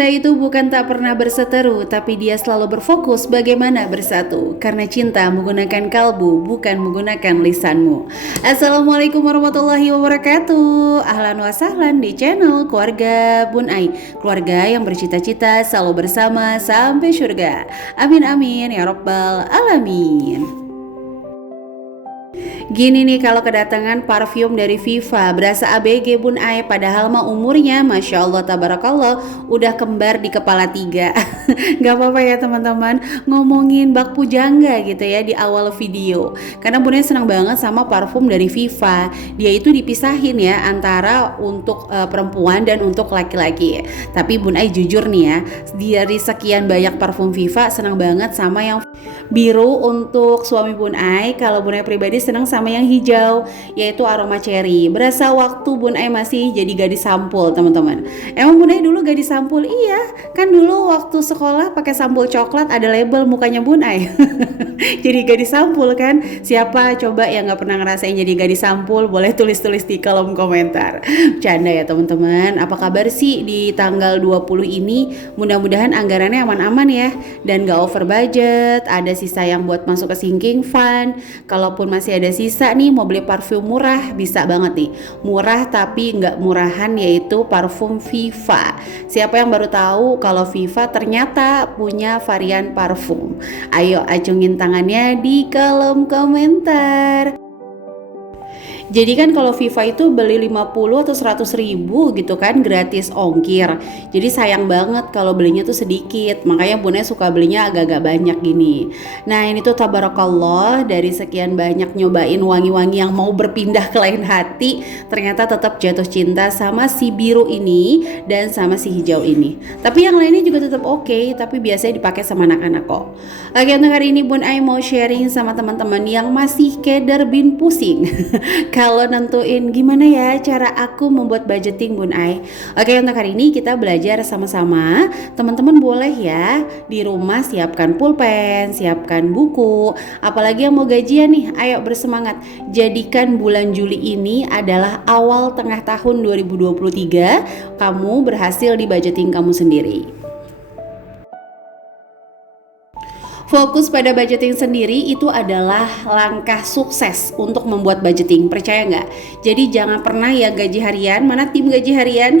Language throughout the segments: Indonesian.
Cinta itu bukan tak pernah berseteru, tapi dia selalu berfokus bagaimana bersatu. Karena cinta menggunakan kalbu, bukan menggunakan lisanmu. Assalamualaikum warahmatullahi wabarakatuh. Ahlan wa sahlan di channel Keluarga Bun Ai. Keluarga yang bercita-cita selalu bersama sampai surga. Amin amin ya rabbal alamin. Gini nih kalau kedatangan parfum dari Viva, berasa ABG Bun Ai, padahal mah umurnya Masya Allah tabarakallah udah kembar di kepala 3. Gak apa-apa ya teman-teman, ngomongin bak pujangga gitu ya di awal video. Karena Bun Ai senang banget sama parfum dari Viva. Dia itu dipisahin ya antara untuk perempuan dan untuk laki-laki. Tapi Bun Ai jujur nih ya, dari sekian banyak parfum Viva senang banget sama yang biru untuk suami Bun Ai. Kalau Bun Ai pribadi senang sama yang hijau, yaitu aroma cherry. Berasa waktu Bun Ai masih jadi gadis sampul teman-teman. Emang Bun Ai dulu gadis sampul? Iya, kan dulu waktu sekolah pakai sampul coklat ada label mukanya Bun Ai. Jadi gadis sampul kan. Siapa coba yang gak pernah ngerasain jadi gadis sampul, boleh tulis-tulis di kolom komentar. Canda ya teman-teman. Apa kabar sih di tanggal 20 ini? Mudah-mudahan anggarannya aman-aman ya, dan gak over budget. Ada sisa yang buat masuk ke sinking fund. Kalaupun masih ada sisa nih mau beli parfum murah, bisa banget nih. Murah tapi nggak murahan, yaitu parfum Viva. Siapa yang baru tahu kalau Viva ternyata punya varian parfum? Ayo acungin tangannya di kolom komentar. Jadi kan kalau Viva itu beli 50 atau 100 ribu gitu kan, gratis ongkir. Jadi sayang banget kalau belinya tuh sedikit. Makanya Bunda suka belinya agak-agak banyak gini. Nah ini tuh tabarakallah, dari sekian banyak nyobain wangi-wangi yang mau berpindah ke lain hati, ternyata tetap jatuh cinta sama si biru ini dan sama si hijau ini. Tapi yang lainnya juga tetap oke, tapi biasanya dipakai sama anak-anak kok. Oke, untuk hari ini Bun Ai mau sharing sama teman-teman yang masih keder bin pusing. Kalau nentuin gimana ya cara aku membuat budgeting Bun Ai. Oke, untuk hari ini kita belajar sama-sama. Teman-teman boleh ya di rumah siapkan pulpen, siapkan buku. Apalagi yang mau gajian nih, ayo bersemangat. Jadikan bulan Juli ini adalah awal tengah tahun 2023. Kamu berhasil di budgeting kamu sendiri. Fokus pada budgeting sendiri itu adalah langkah sukses untuk membuat budgeting, percaya nggak? Jadi jangan pernah ya gaji harian, mana tim gaji harian?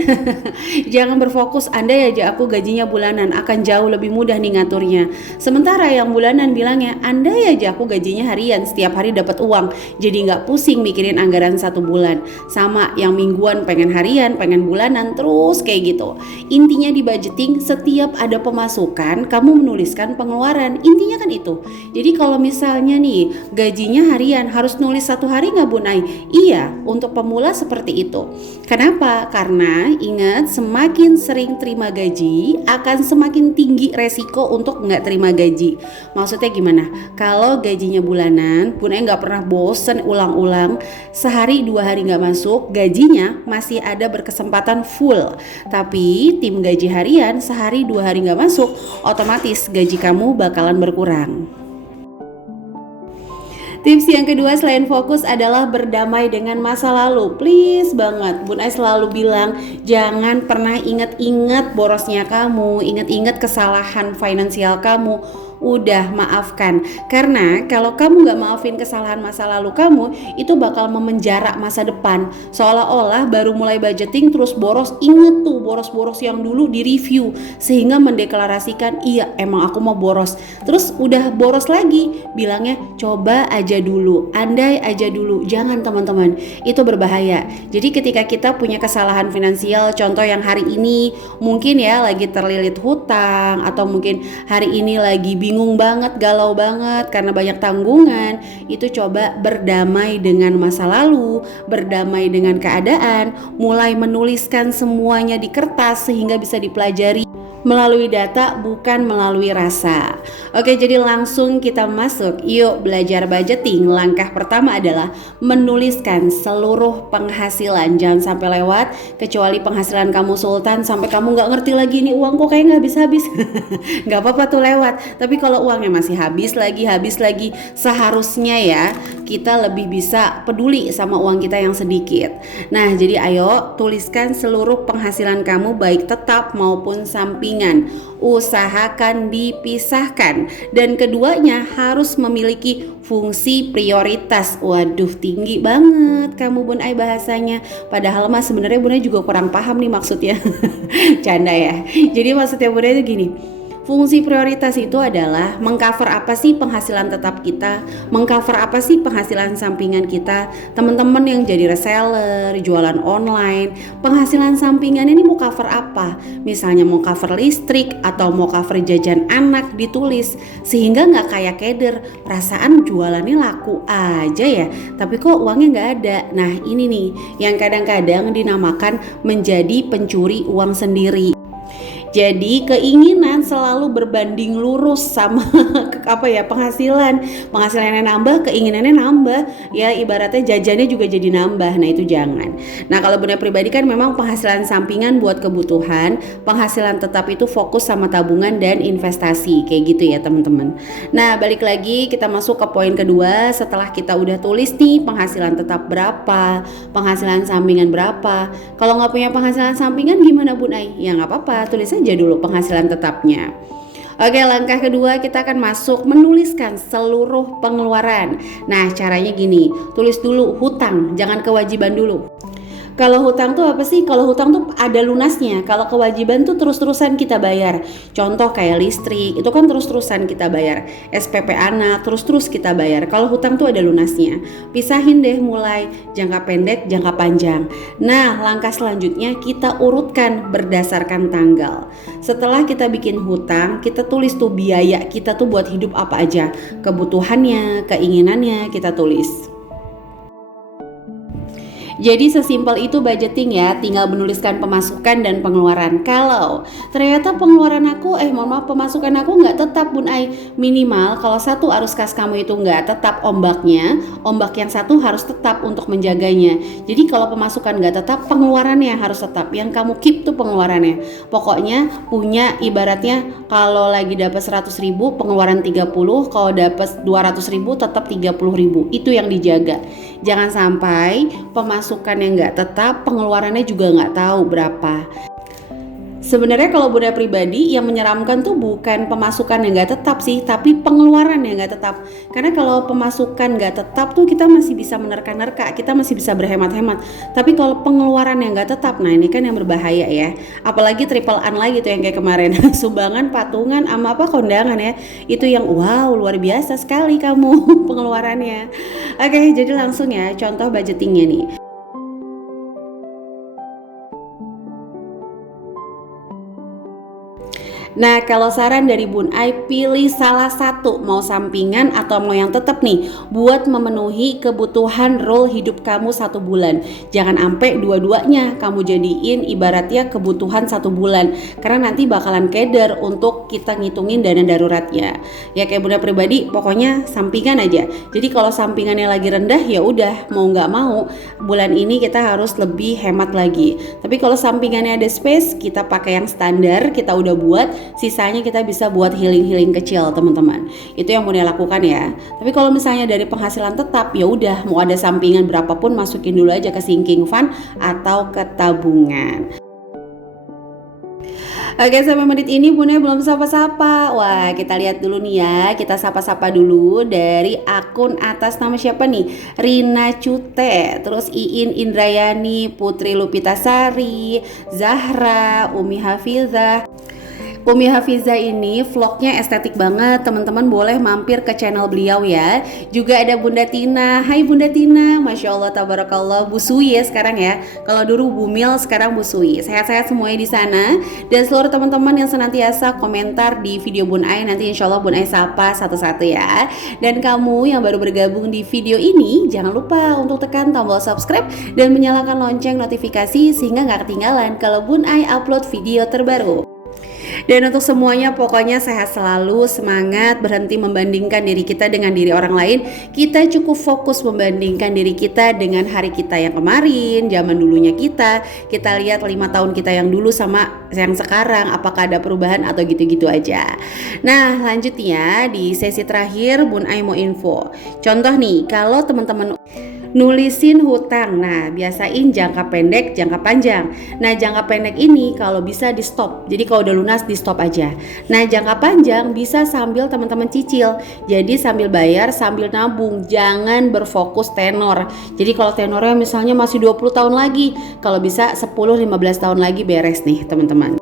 Jangan berfokus, andai aja aku gajinya bulanan, akan jauh lebih mudah nih ngaturnya. Sementara yang bulanan bilangnya, andai aja aku gajinya harian, setiap hari dapat uang, jadi nggak pusing mikirin anggaran 1 bulan. Sama yang mingguan pengen harian, pengen bulanan, terus kayak gitu. Intinya di budgeting, setiap ada pemasukan, kamu menuliskan pengeluaran. Intinya kan itu. Jadi kalau misalnya nih gajinya harian, harus nulis 1 hari nggak Bun Ai? Iya, untuk pemula seperti itu. Kenapa? Karena ingat, semakin sering terima gaji akan semakin tinggi resiko untuk nggak terima gaji. Maksudnya gimana? Kalau gajinya bulanan, Bun Ai nggak pernah bosen ulang-ulang. Sehari 2 hari nggak masuk, gajinya masih ada berkesempatan full. Tapi tim gaji harian sehari 2 hari nggak masuk, otomatis gaji kamu bakalan berkurang. Tips yang kedua selain fokus adalah berdamai dengan masa lalu. Please banget, Bun Ai selalu bilang jangan pernah ingat-ingat borosnya kamu, ingat-ingat kesalahan finansial kamu. Udah maafkan, karena kalau kamu gak maafin kesalahan masa lalu kamu, itu bakal memenjara masa depan. Seolah-olah baru mulai budgeting terus boros. Inget tuh boros-boros yang dulu di review, sehingga mendeklarasikan iya emang aku mau boros. Terus udah boros lagi, bilangnya coba aja dulu, andai aja dulu. Jangan teman-teman, itu berbahaya. Jadi ketika kita punya kesalahan finansial, contoh yang hari ini mungkin ya lagi terlilit hutang, atau mungkin hari ini lagi bingung banget, galau banget karena banyak tanggungan, itu coba berdamai dengan masa lalu, berdamai dengan keadaan, mulai menuliskan semuanya di kertas sehingga bisa dipelajari melalui data bukan melalui rasa. Oke, jadi langsung kita masuk. Yuk belajar budgeting. Langkah pertama adalah menuliskan seluruh penghasilan. Jangan sampai lewat, kecuali penghasilan kamu sultan sampai kamu gak ngerti lagi nih uang kok kayak gak habis-habis. Gak apa-apa tuh lewat. Tapi kalau uangnya masih habis lagi, seharusnya ya kita lebih bisa peduli sama uang kita yang sedikit. Nah, jadi ayo tuliskan seluruh penghasilan kamu baik tetap maupun sampingan sampingan. Usahakan dipisahkan, dan keduanya harus memiliki fungsi prioritas. Waduh, tinggi banget kamu Bun Ai bahasanya. Padahal mah sebenarnya Bun Ai juga kurang paham nih maksudnya. Canda ya. Jadi maksudnya Bun Ai itu gini. Fungsi prioritas itu adalah mengcover apa sih penghasilan tetap kita, mengcover apa sih penghasilan sampingan kita. Teman-teman yang jadi reseller, jualan online, penghasilan sampingan ini mau cover apa? Misalnya mau cover listrik atau mau cover jajan anak, ditulis. Sehingga nggak kayak keder, perasaan jualannya laku aja ya, tapi kok uangnya nggak ada. Nah ini nih yang kadang-kadang dinamakan menjadi pencuri uang sendiri. Jadi keinginan selalu berbanding lurus sama penghasilannya nambah, keinginannya nambah, ya ibaratnya jajannya juga jadi nambah. Nah itu jangan. Nah kalau Bunda pribadi kan memang penghasilan sampingan buat kebutuhan, penghasilan tetap itu fokus sama tabungan dan investasi, kayak gitu ya teman-teman. Nah balik lagi kita masuk ke poin kedua. Setelah kita udah tulis nih penghasilan tetap berapa, penghasilan sampingan berapa. Kalau nggak punya penghasilan sampingan gimana Bun Ai? Ya nggak apa-apa, tulis aja dulu penghasilan tetapnya. Oke, langkah kedua kita akan masuk menuliskan seluruh pengeluaran. Nah caranya gini, tulis dulu hutang, jangan kewajiban dulu. Kalau hutang tuh apa sih? Kalau hutang tuh ada lunasnya. Kalau kewajiban tuh terus-terusan kita bayar. Contoh kayak listrik, itu kan terus-terusan kita bayar. SPP anak, terus-terus kita bayar. Kalau hutang tuh ada lunasnya. Pisahin deh mulai jangka pendek, jangka panjang. Nah, langkah selanjutnya kita urutkan berdasarkan tanggal. Setelah kita bikin hutang, kita tulis tuh biaya kita tuh buat hidup apa aja. Kebutuhannya, keinginannya kita tulis. Jadi sesimpel itu budgeting ya, tinggal menuliskan pemasukan dan pengeluaran. Kalau ternyata pengeluaran aku, pemasukan aku nggak tetap Bun Ai, minimal kalau satu arus kas kamu itu nggak tetap ombaknya, ombak yang satu harus tetap untuk menjaganya. Jadi kalau pemasukan nggak tetap, pengeluarannya harus tetap, yang kamu keep tuh pengeluarannya. Pokoknya punya ibaratnya kalau lagi dapat 100.000 pengeluaran 30, kalau dapat 200.000 tetap 30.000, itu yang dijaga. Jangan sampai pemasukan yang nggak tetap, pengeluarannya juga nggak tahu berapa. Sebenarnya kalau Bunda pribadi yang menyeramkan tuh bukan pemasukan yang nggak tetap sih, tapi pengeluaran yang nggak tetap. Karena kalau pemasukan nggak tetap tuh kita masih bisa menerka-nerka, kita masih bisa berhemat-hemat. Tapi kalau pengeluaran yang nggak tetap, nah ini kan yang berbahaya ya. Apalagi triple an lagi tuh yang kayak kemarin, sumbangan, patungan, sama kondangan ya. Itu yang wow luar biasa sekali kamu pengeluarannya. Oke, jadi langsung ya contoh budgetingnya nih. Nah kalau saran dari Bun Ai, pilih salah satu, mau sampingan atau mau yang tetap nih, buat memenuhi kebutuhan role hidup kamu 1 bulan. Jangan sampai dua-duanya kamu jadiin ibaratnya kebutuhan 1 bulan, karena nanti bakalan keder untuk kita ngitungin dana daruratnya. Ya kayak Bunda pribadi, pokoknya sampingan aja. Jadi kalau sampingannya lagi rendah, ya udah mau nggak mau bulan ini kita harus lebih hemat lagi. Tapi kalau sampingannya ada space, kita pakai yang standar, kita udah buat. Sisanya kita bisa buat healing kecil teman-teman. Itu yang Bunda lakukan ya. Tapi kalau misalnya dari penghasilan tetap, ya udah mau ada sampingan berapapun masukin dulu aja ke sinking fund atau ke tabungan. Oke, sampai menit ini Bunda belum sapa-sapa. Wah, kita lihat dulu nih ya. Kita sapa-sapa dulu dari akun atas nama siapa nih? Rina Cute, terus Iin Indrayani, Putri Lupitasari, Zahra, Umi Hafizah. Umi Hafizah ini vlognya estetik banget, teman-teman boleh mampir ke channel beliau ya. Juga ada Bunda Tina. Hai Bunda Tina, Masya Allah tabarakallah, Bu Sui ya sekarang ya. Kalau dulu Bu Mil, sekarang Bu Sui. Sehat-sehat semuanya di sana. Dan seluruh teman-teman yang senantiasa komentar di video Bun Ai, nanti insya Allah Bun Ai sapa satu-satu ya. Dan kamu yang baru bergabung di video ini, jangan lupa untuk tekan tombol subscribe dan menyalakan lonceng notifikasi sehingga nggak ketinggalan kalau Bun Ai upload video terbaru. Dan untuk semuanya pokoknya sehat selalu, semangat, berhenti membandingkan diri kita dengan diri orang lain. Kita cukup fokus membandingkan diri kita dengan hari kita yang kemarin, zaman dulunya kita lihat 5 tahun kita yang dulu sama yang sekarang, apakah ada perubahan atau gitu-gitu aja. Nah lanjut ya, di sesi terakhir Bun Ai mau info. Contoh nih, kalau teman-teman Nulisin hutang. Nah, biasain jangka pendek, jangka panjang. Nah, jangka pendek ini kalau bisa di stop. Jadi kalau udah lunas di stop aja. Nah, jangka panjang bisa sambil teman-teman cicil. Jadi sambil bayar, sambil nabung. Jangan berfokus tenor. Jadi kalau tenornya misalnya masih 20 tahun lagi, kalau bisa 10-15 tahun lagi beres nih, teman-teman.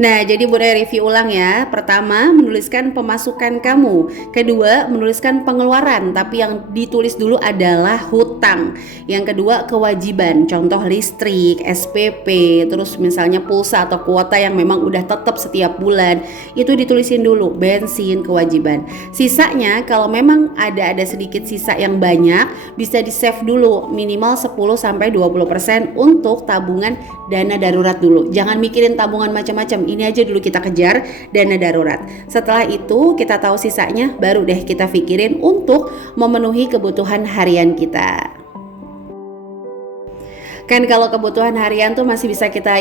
Nah, jadi boleh review ulang ya. Pertama, menuliskan pemasukan kamu. Kedua, menuliskan pengeluaran, tapi yang ditulis dulu adalah hutang. Yang kedua, kewajiban. Contoh listrik, SPP, terus misalnya pulsa atau kuota yang memang udah tetap setiap bulan. Itu ditulisin dulu, bensin, kewajiban. Sisanya kalau memang ada sedikit sisa yang banyak, bisa di-save dulu minimal 10-20% untuk tabungan dana darurat dulu. Jangan mikirin tabungan macam-macam. Ini aja dulu kita kejar, dana darurat. Setelah itu kita tahu sisanya, baru deh kita pikirin untuk memenuhi kebutuhan harian kita. Kan kalau kebutuhan harian tuh masih bisa kita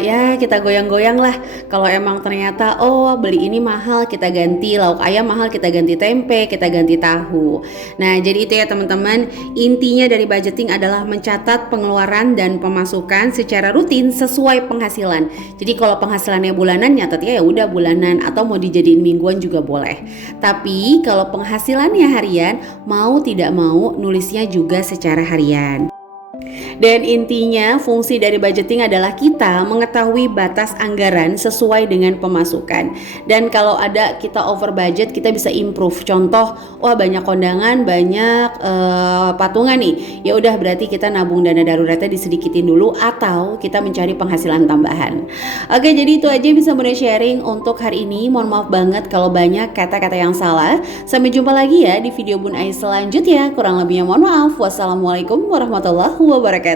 goyang-goyang lah. Kalau emang ternyata beli ini mahal, kita ganti lauk ayam mahal, kita ganti tempe, kita ganti tahu. Nah, jadi itu ya teman-teman, intinya dari budgeting adalah mencatat pengeluaran dan pemasukan secara rutin sesuai penghasilan. Jadi kalau penghasilannya bulanan, nyatetnya ya udah bulanan, atau mau dijadiin mingguan juga boleh. Tapi kalau penghasilannya harian, mau tidak mau nulisnya juga secara harian. Dan intinya fungsi dari budgeting adalah kita mengetahui batas anggaran sesuai dengan pemasukan. Dan kalau ada kita over budget, kita bisa improve. Contoh, banyak kondangan, banyak patungan nih. Ya udah berarti kita nabung dana daruratnya disedikitin dulu, atau kita mencari penghasilan tambahan. Oke, jadi itu aja bisa Bunda sharing untuk hari ini. Mohon maaf banget kalau banyak kata-kata yang salah. Sampai jumpa lagi ya di video Bun Ais selanjutnya. Kurang lebihnya mohon maaf. Wassalamualaikum warahmatullahi wabarakatuh.